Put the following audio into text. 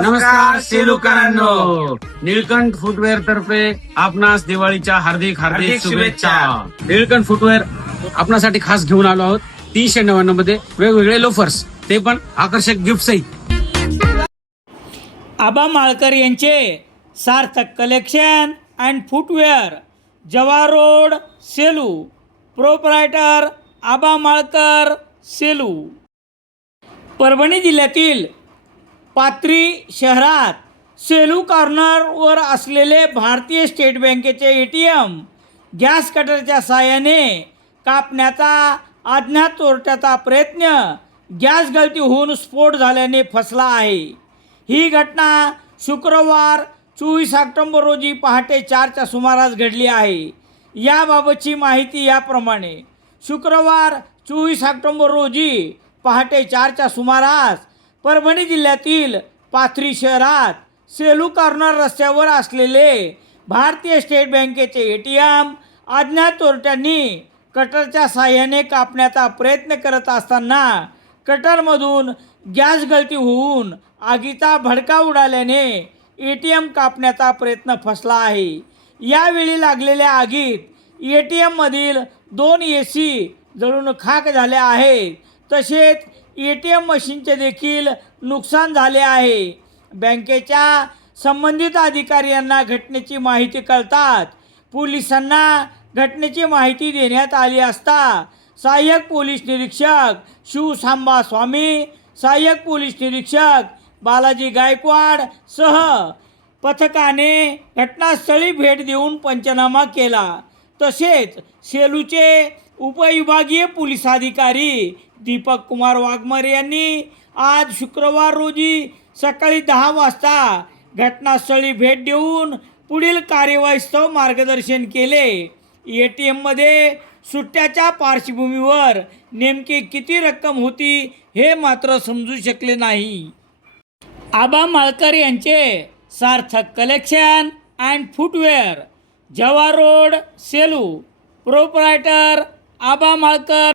नमस्कार सेलूकरांनो, निळकंठ फुटवेअर तर्फे आपणास दिवाळीच्या हार्दिक हार्दिक शुभेच्छा. निळकंठ फुटवेअर आपणासाठी खास घेऊन आलो आहोत 399 मध्ये वेगवेगळे लोफर्स, ते पण आकर्षक गिफ्ट सहित. आबा माळकर यांचे Sarthak collection and footwear, Jawahar road, Selu. Proprietor Aba Malkar, Selu. Parbhani जिल्ह्यातील पाथरी शहरात सेलू कॉर्नरवर असलेले भारतीय स्टेट बँकेचे ATM गॅस कटरच्या साहाय्याने कापण्याचा अज्ञात चोरट्याचा प्रयत्न गॅस गळती होऊन स्फोट झाल्याने फसला आहे. ही घटना शुक्रवार 24 ऑक्टोबर रोजी पहाटे 4च्या सुमारास घडली आहे. याबाबतची माहिती याप्रमाणे. शुक्रवार 24 ऑक्टोबर रोजी पहाटे 4च्या सुमारास परभणी जिल्ह्यातील पाथरी शहरात सेलू कॉर्नर रस्त्यावर असलेले भारतीय स्टेट बँकेचे ATM अज्ञात चोरट्यांनी कटरच्या साहाय्याने कापण्याचा प्रयत्न करत असताना कटरमधून गॅस गळती होऊन आगीचा भडका उडाल्याने ATM कापण्याचा प्रयत्न फसला आहे. यावेळी लागलेल्या आगीत ATMमधील 2 AC जळून खाक झाल्या आहेत. तसेच ATM मशीनचे देखील नुकसान झाले आहे. बँकेच्या संबंधित अधिकाऱ्यांना घटनेची माहिती कळताच पोलिसांना घटनेची माहिती देण्यात आली असता सहाय्यक पोलीस निरीक्षक शिवसांबा स्वामी, सहाय्यक पोलीस निरीक्षक बालाजी गायकवाड सह पथकाने घटनास्थळी भेट देऊन पंचनामा केला. तसेच सेलूचे उपविभागीय पोलीस अधिकारी दीपक कुमार वाघमारे यांनी आज शुक्रवार रोजी सकाळी 10 वाजता घटनास्थळी भेट देऊन पुढील कार्यवाहीस्तव मार्गदर्शन केले. ATMमध्ये सुट्ट्याच्या पार्श्वभूमीवर नेमकी किती रक्कम होती हे मात्र समजू शकले नाही. आबा माळकर यांचे Sarthak collection and footwear, Jawahar road, Selu. Proprietor Aba Malkar.